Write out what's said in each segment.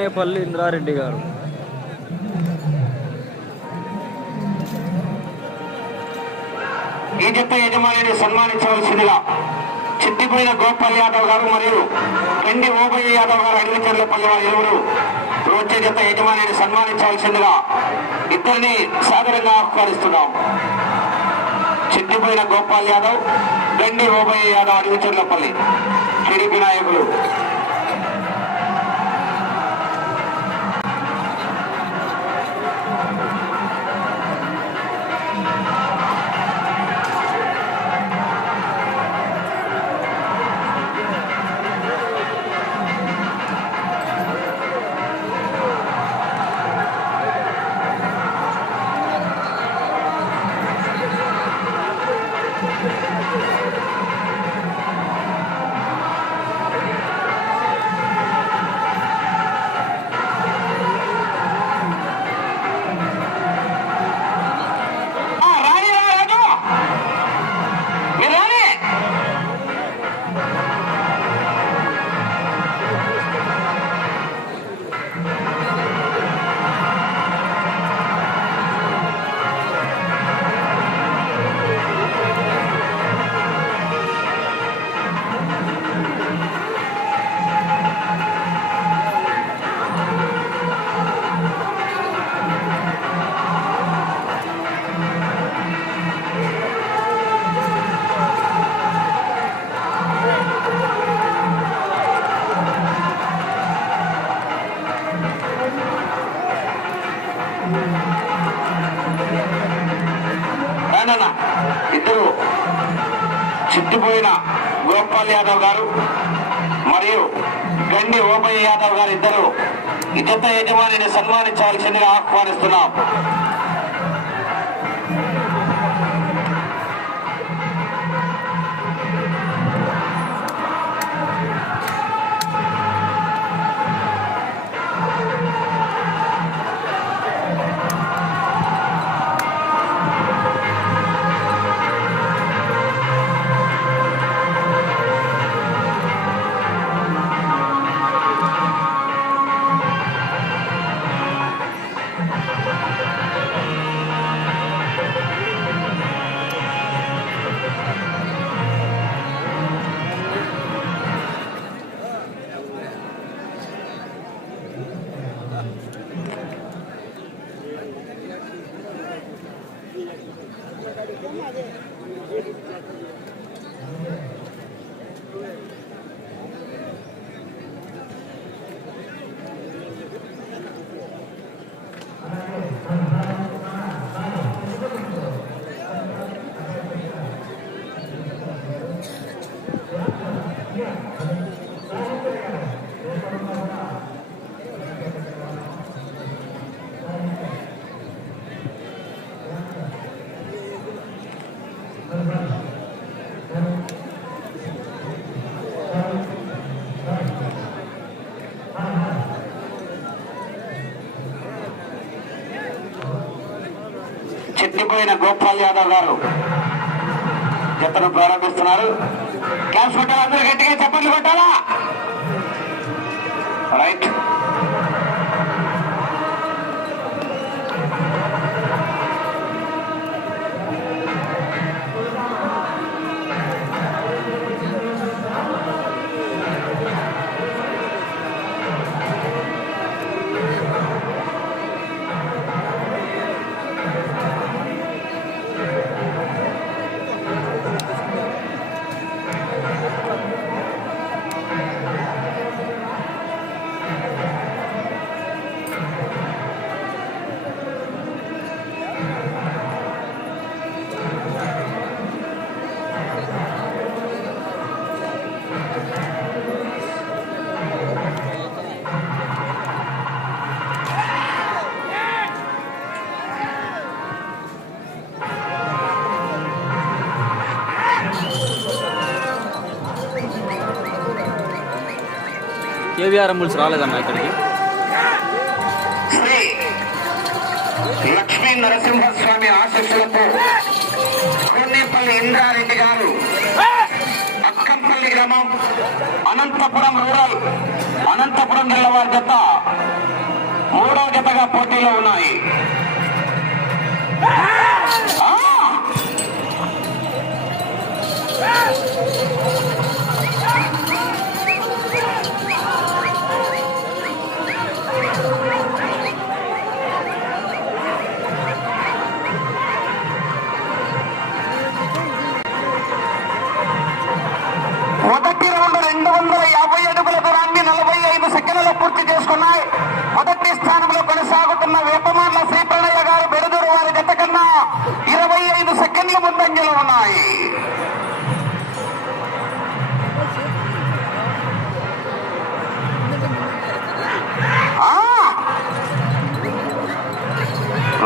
కోనేపల్లి ఇంద్రారెడ్డి గారు. ఈ జట్టు యజమానిని సన్మానించవలసిందిగా చిట్టిపోయిన గోపాల్ యాదవ్ గారు మరియు వెండి ఓబయ్య యాదవ్ గారు అడిగిచర్ల పల్లెవారి ఇరువురు వచ్చే జత యజమానిని సన్మానించవలసిందిగా ఇద్దరిని సాదరంగా ఆహ్వానిస్తున్నాం. చిట్టిపోయిన గోపాల్ యాదవ్ గండి ఓబయ్య యాదవ్ అడిగిచర్లపల్లి టీడీపీ నాయకులు. ఇజత యజమానిని సన్మానించాల్సిందిగా ఆహ్వానిస్తున్నాం. చిట్టిపోయిన గోపాల్ యాదవ్ గారు. జతను ప్రారంభిస్తున్నారు. క్లాస్ కొట్టాలి అందరూ గట్టిగా చప్పట్లు కొట్టాలా? కేవీఆర్ అంబుల్స్ రాలేదన్న ఇక్కడికి లక్ష్మీ నరసింహస్వామి ఆశస్సులతో కొన్నేపల్లి ఇంద్రారెడ్డి గారు అక్కంపల్లి అక్కపల్లి గ్రామం అనంతపురం రూరల్ అనంతపురం జిల్లా వారి జత మూడవ జతగా పోటీలో ఉన్నాయి ఆ! ఉన్నాయి. మొదటి స్థానంలో కొనసాగుతున్న వేపమార్ల శ్రీప్రణయ్య గారు బెడదూరు వారి గత కన్నా ఇరవై ఐదు సెకండ్ల ముందంజలో ఉన్నాయి.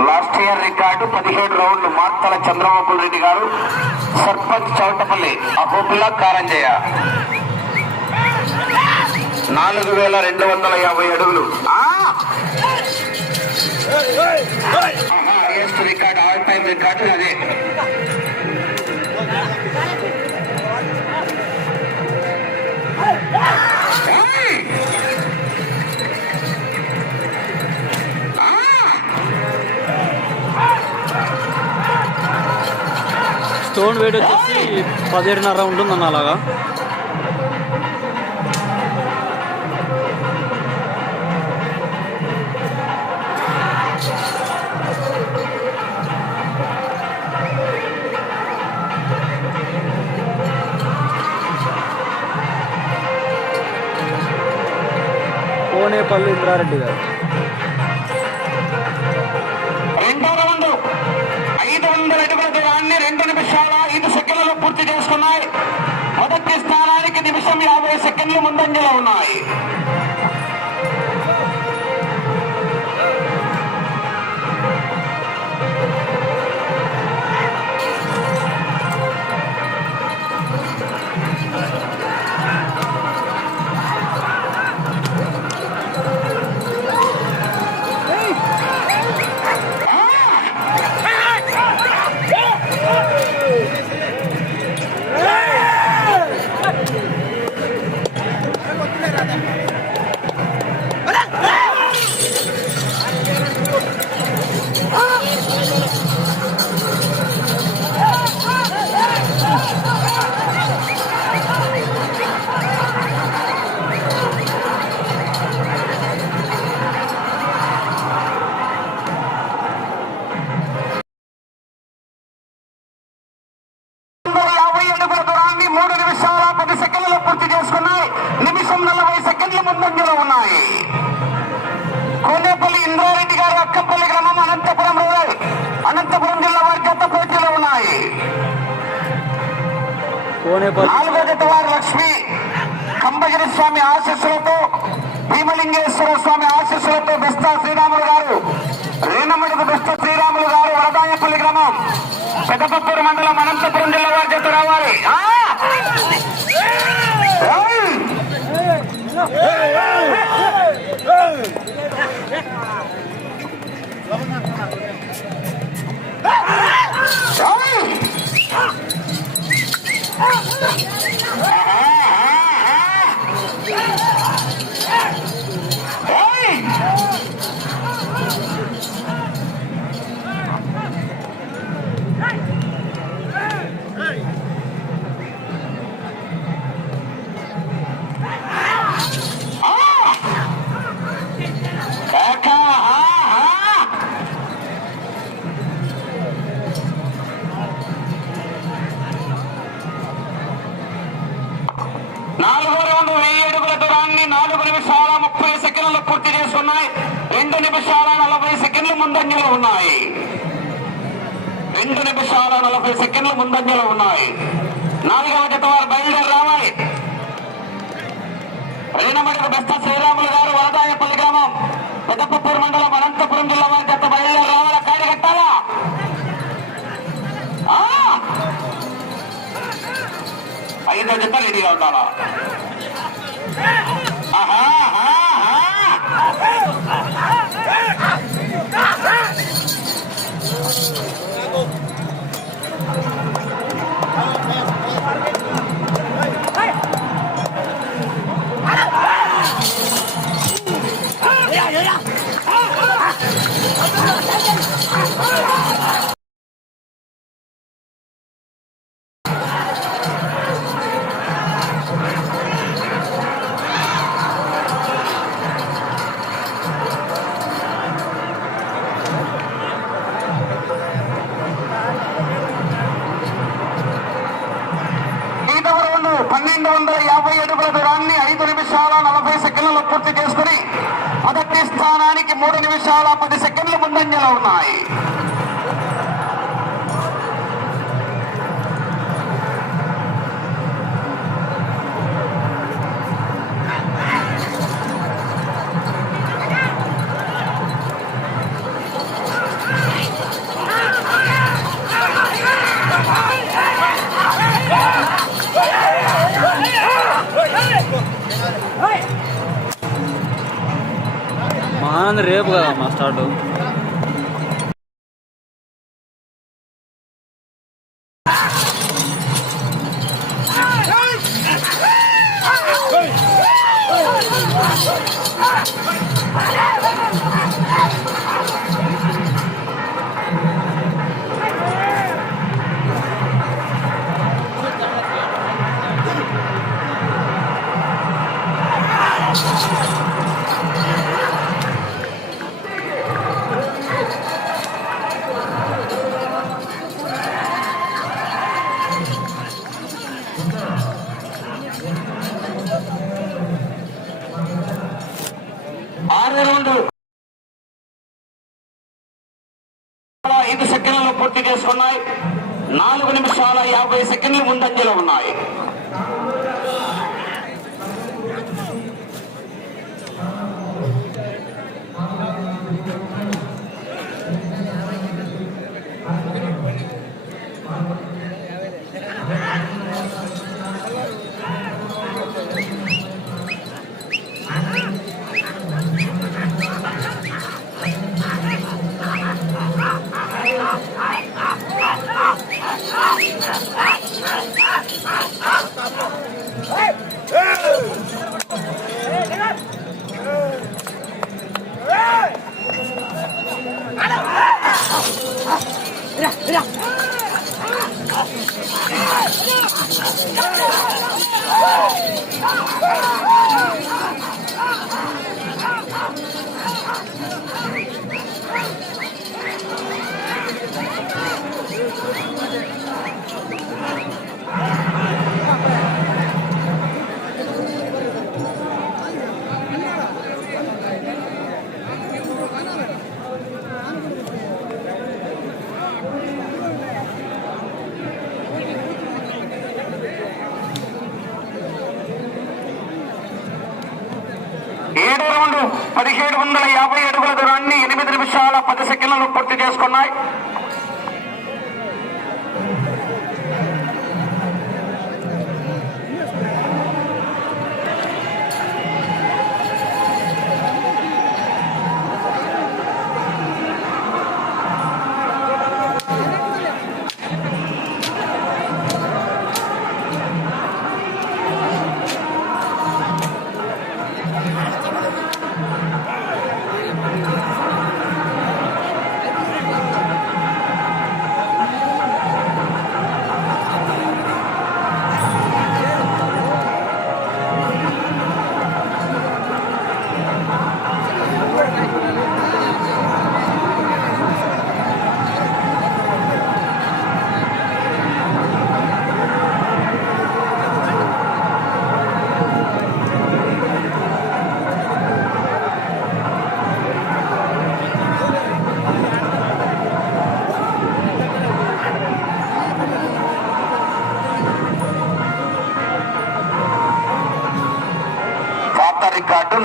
లాస్ట్ ఇయర్ రికార్డు పదిహేడు రౌండ్లు. మార్తల చంద్రబాబు రెడ్డి గారు సర్పంచ్ చౌటపల్లి. అహోబుల్లా కారంజయ్య. నాలుగు వేల రెండు వందల యాభై అడుగులు. రికార్డ్ ఆల్ టైమ్ రికార్డు అదే! స్టోన్ వెయిట్ వచ్చేసి పదిహేడున్నర ఉంటుందన్న అలాగా. కోనేపల్లి ఇంద్రారెడ్డి గారు. రౌండ్. ఐదు వందల అడుగుల దూరాన్ని రెండు నిమిషాల ఐదు సెకండ్లలో పూర్తి చేసుకున్నాయి. మొదటి స్థానానికి నిమిషం యాభై సెకండ్లు ముందంజలో ఉన్నాయి. మూడు నిమిషాల పది సెకండ్లలో పూర్తి చేసుకున్నాయి. నిమిషం నలభై సెకండ్ల ముందంజలో ఉన్నాయి. కోనేపల్లి ఇంద్రారెడ్డి గారు అక్కపల్లి గ్రామం అనంతపురం రూరల్ అనంతపురం జిల్లా వారి గత పోటీలో ఉన్నాయి. నాలుగో జత వారు లక్ష్మి కంబగిరి స్వామి ఆశీస్సులతో భీమలింగేశ్వర స్వామి ఆశీస్సులతో బెస్తా శ్రీరాములు గారు రేణమడుగు బెస్త శ్రీరాములు గారు వరదాయపల్లి గ్రామం. పెద్దపప్పూరు మండలం అనంతపురం జిల్లా వారి జత రావాలి ఆ! పన్నెండు వందల యాభై అడుగుల దూరాన్ని ఐదు నిమిషాల నలభై సెకండ్లలో పూర్తి చేసుకుని మొదటి స్థానానికి మూడు నిమిషాల పది సెకండ్లు ముందంజలో ఉన్నాయి. Ah!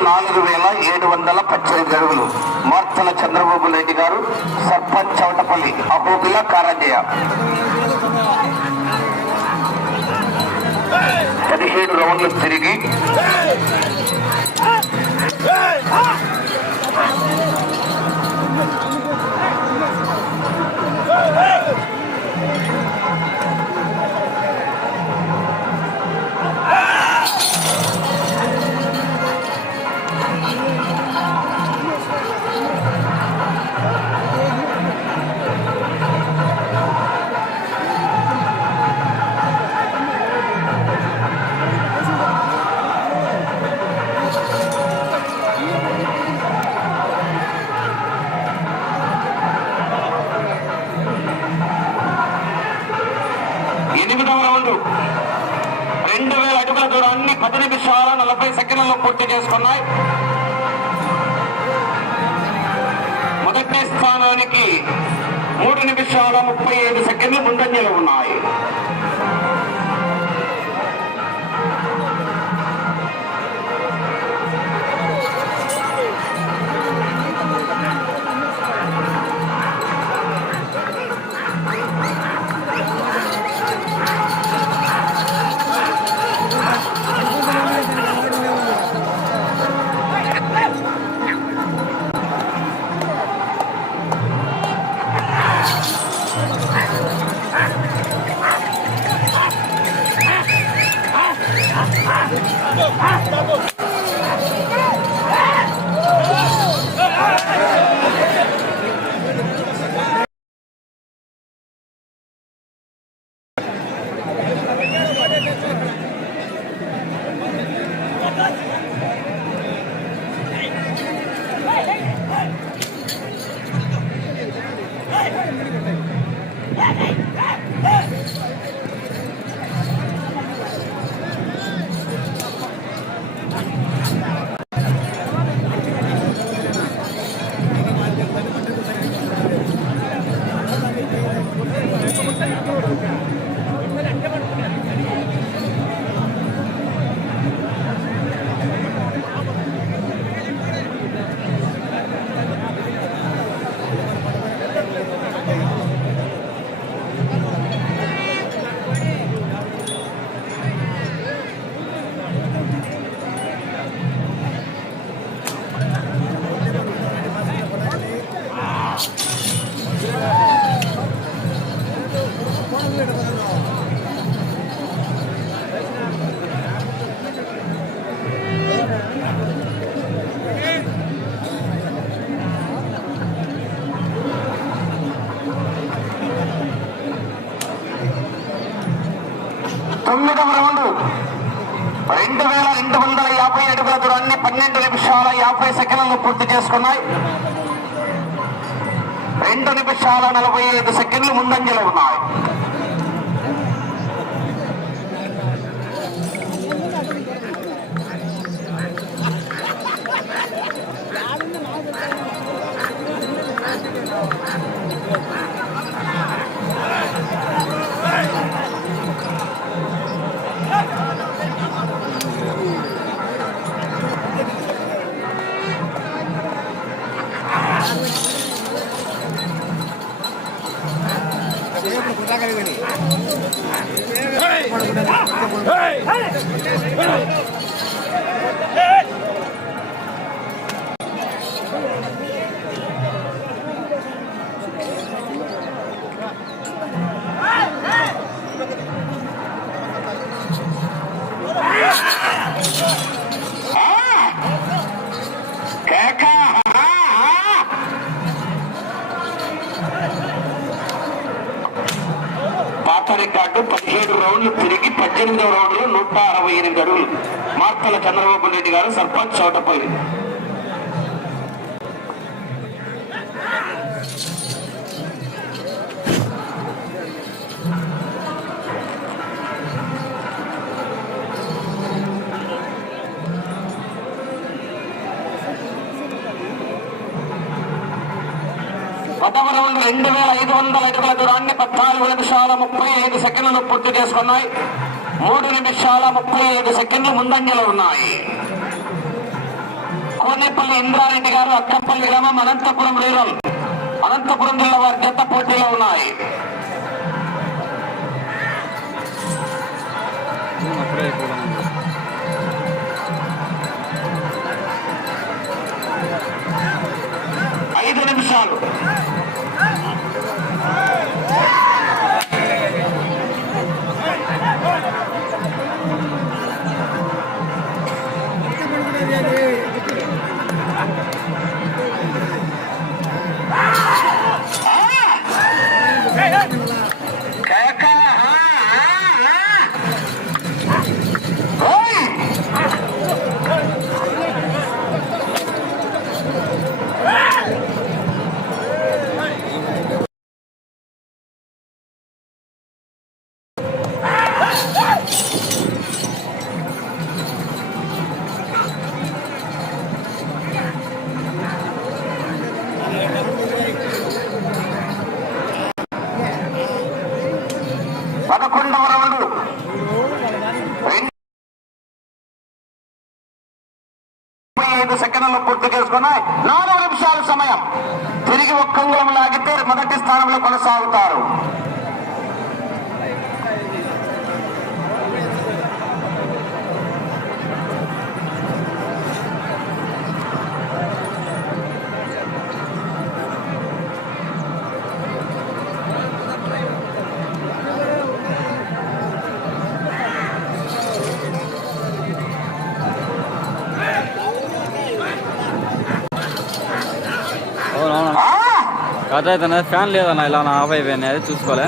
నాలుగు వేల ఏడు వందల పద్దెనిమిది అడుగులు. మార్తల చంద్రబాబు నాయుడు గారు సర్పంచ్ చౌటపల్లి అహోబిల కారంజయ పదిహేడు రౌండ్లు తిరిగి. ముప్పై సెకండ్లలో పూర్తి చేసుకున్నాయి. మొదటి స్థానానికి మూడు నిమిషాల ముప్పై ఐదు సెకండ్లు ముందంజలో ఉన్నాయి. Go. నిమిషాల యాభై సెకండ్లను పూర్తి చేసుకున్నాయి. రెండు నిమిషాల నలభై ఐదు సెకండ్లు ముందంజలో ఉన్నాయి. తిరిగి పద్దెనిమిదవ రౌండ్లో నూట అరవై ఎనిమిది అడుగులు. మార్తల చంద్రబాబు రెడ్డి గారు సర్పంచ్ చోటపల్లి పదవ రెండు వేల ఐదు వందల అడుగుల దూరాన్ని పద్నాలుగు నిమిషాల ముప్పై ఐదు సెకండ్లు పూర్తి చేసుకున్నాయి. మూడు నిమిషాల ముప్పై ఐదు సెకండ్లు ముందంజలో ఉన్నాయి. కోనేపల్లి ఇంద్రారెడ్డి గారు అక్కంపల్లి గ్రామం అనంతపురం రూరల్. అనంతపురం జిల్లా వారి జత పోటీలో ఉన్నాయి. ఐదు నిమిషాలు. కథ అయితే ఫ్యాన్ లేదన్న ఇలా ఆఫ్ అయిపోయినాయి అది చూసుకోలే.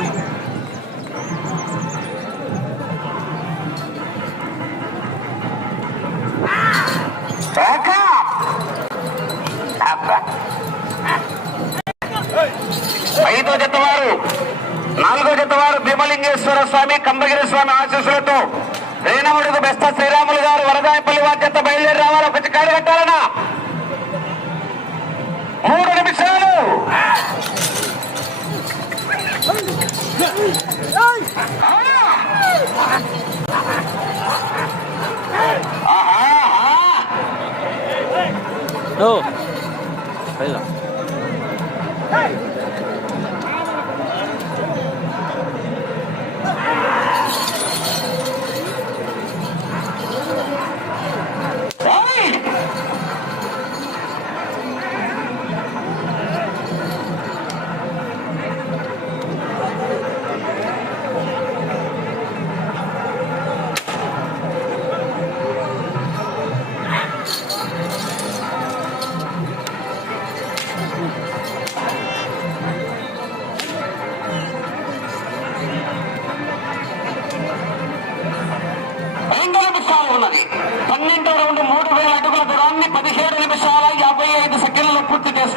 哦，可以了。哎。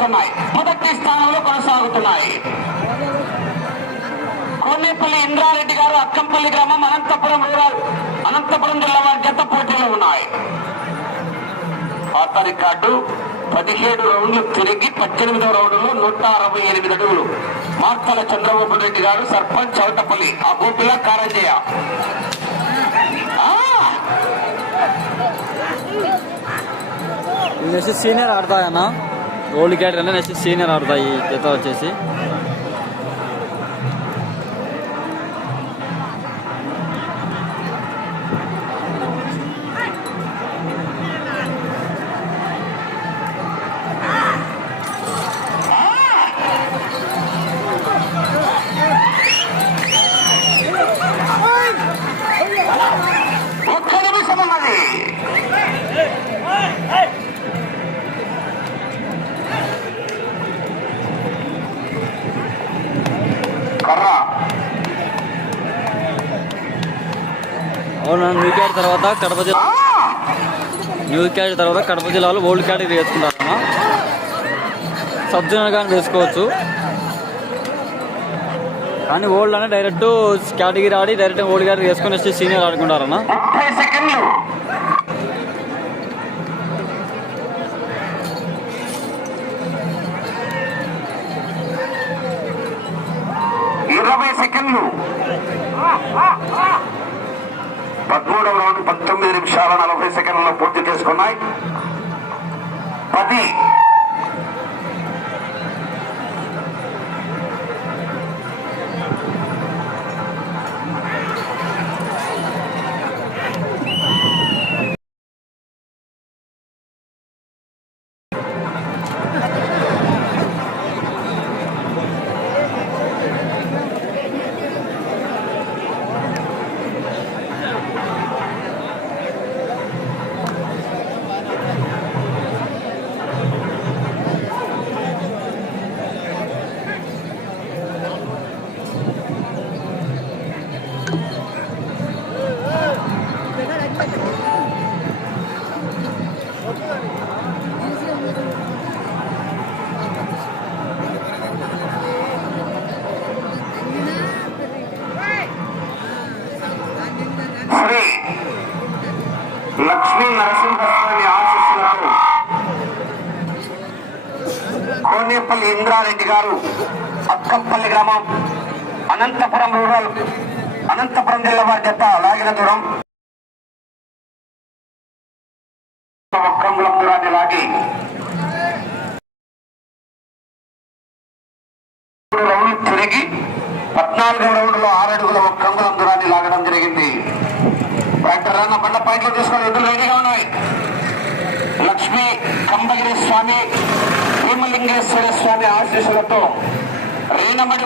కొనసాగుతున్నాయి మొదటి స్థానంలో కొనసాగుతున్నాయి. కోనేపల్లి ఇంద్రారెడ్డి గారు అక్కంపల్లి గ్రామం అనంతపురం రూరల్ అనంతపురం జిల్లా వారి జత పోటీలో ఉన్నాయి. పాత రికార్డు పదిహేడు రౌండ్లు తిరిగి పద్దెనిమిదవ రౌండ్లో నూట అరవై ఎనిమిది అడుగులు. మార్తల చంద్రబాబు రెడ్డి గారు సర్పంచ్ చౌటపల్లి ఆ గోపిల కారంజయ్య. సీనియర్ ఆడతాయన్నా? ఓల్డ్ క్యాట్ కంటే నెక్స్ట్ సీనియర్ ఆడతాయి ఈ జత వచ్చేసి. క్యాట్ తర్వాత కడప జిల్లా న్యూ క్యాట్ తర్వాత కడప జిల్లాలో ఓల్డ్ కేటగిరీ వేసుకుంటారన్న సబ్ కానీ వేసుకోవచ్చు. కానీ ఓల్డ్ అనే డైరెక్ట్ కేటగిరీ ఆడి డైరెక్ట్ ఓల్డ్ క్యాటరీ వేసుకొని వచ్చి సీనియర్ ఆడుకుంటారన్న పంతొమ్మిది నిమిషాల నలభై సెకండ్లలో పూర్తి చేసుకున్నాయి. పది కోనేపల్లి ఇంద్రారెడ్డి గారు అక్కంపల్లి గ్రామం అనంతపురం రూరల్ అనంతపురం జిల్లా వారి చెత్త లాగిన దూరం. ఒక్కంగులం దూరాన్ని లాగి. మూడు తిరిగి పద్నాలుగు రౌండ్లో ఆరు అడుగుల ఒక్కంగులం దూరాన్ని లాగడం జరిగింది. డాక్టర్ అన్న బండ పాయింట్లో తీసుకొని ఎదురు రెడీగా ఉన్నాయి. లక్ష్మీ కంబగిరి స్వామి భీమలింగేశ్వర స్వామి ఆశీస్సులతో రీనమడి